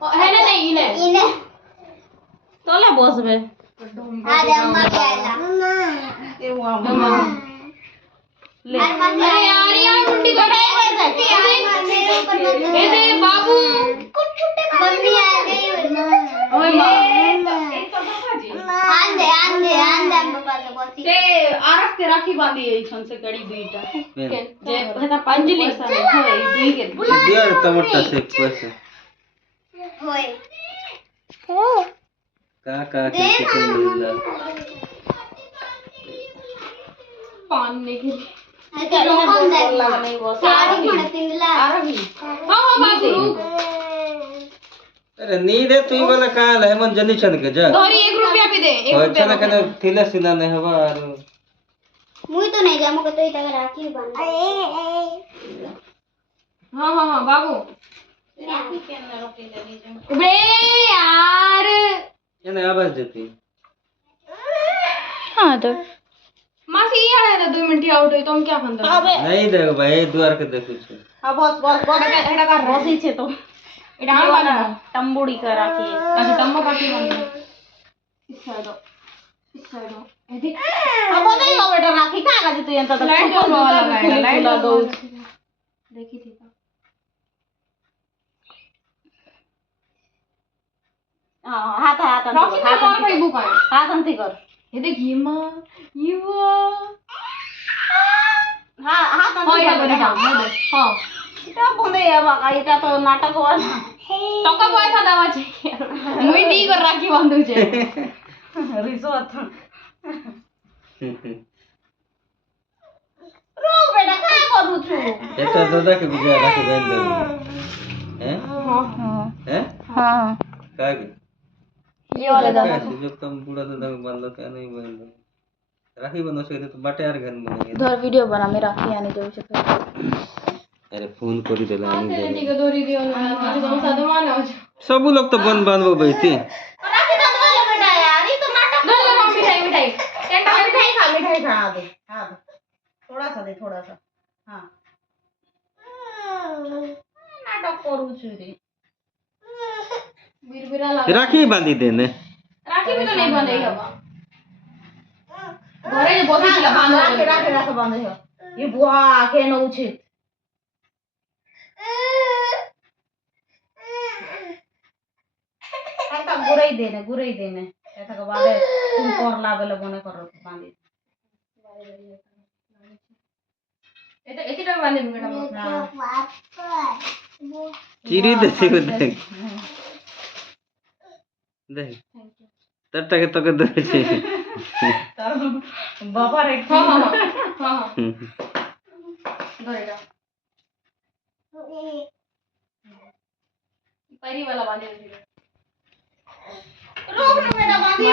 है ना नहीं इने इने तोले बसबे अरे अम्मा कहला ए वो अम्मा ले अरे यार मुंडी को ए दे बाबू कुछ छुट्टे मम्मी आ गई ओए आंदे पापा से बसी ते आरक के राखी बांधी है छन से गड़ी दुईटा जे हेता पंजली सन होय दुई के दियार टमाटर से पैसे होय का के मिलला पान ने के कौन जाएगा नहीं वो साड़ी कोण पिंगला आरवी हां बाबू अरे नींद है तू बोला काल है मन जनी छन के जा दोरी 1 रुपया भी दे 1 रुपया अच्छा ना थिला सिना नहीं हवा और मुई तो नहीं जा मको तो इतना राखी बांध हां बाबू राखी पहनना रोके ले बे यार ये ना आवाज देती हां तो मासी ये है 2 मिनट आउट है तुम क्या फंदा नहीं देखो भाई द्वार के देखो छे हां बस एटा का रसी छे तो एटा वाला टंबुड़ी का राखी अच्छा टंबो राखी बन इस साइड ए देख अब नहीं हो बेटा राखी का लगे तू यंता तो लाइट लगा दो देखी थी हां हाथ राखी का और भाई बुका हाथ अंती कर ये देख ये हां हाथ अंती कर हां এটা বন্ধে বাবা এটা তো নাটক হওয়া টাকা পয়সা দেওয়া চাই মুই দি কর রাখি বান্ধুছে রিসোর্ট রো বেটা কা করুছু এটা দাদা के बिजा राखी बांध दे हैं हैं हां का के ये वाला दादा जब तुम बूढ़ा दादा को बांध लो क्या नहीं बांध राखी बंधो से तो बाटे यार घर में धर वीडियो बना मैं राखी आने जाऊ छे फिर अरे फोन करी देला आनी दे ठीक है दोरी दियो ना तो साधु मानो सब लोग तो बन बांधबो बैठी राखी बंधवा ले बेटा यार ये तो नाटक ले ले मिठाई टेंटा मिठाई खा दे हां थोड़ा सा दे थोड़ा सा हां नाटक करू छु रे बिरबिरा लगा राखी बांधी देने राखी भी तो नहीं बांधे हवा घरे जे बसी छिला बांध राखी बांधे हो ये बुआ के न उचित आता गुरई देने एता के बाद तुम कर लावेले बने कर बांधी एता एतिटा बांधी बेटा चिरी देसी को देख देख तट्टा के तो के दे छे तार बाबा रे हां धरेगा पैरी वाला बांधे रोक ना बेटा बांधी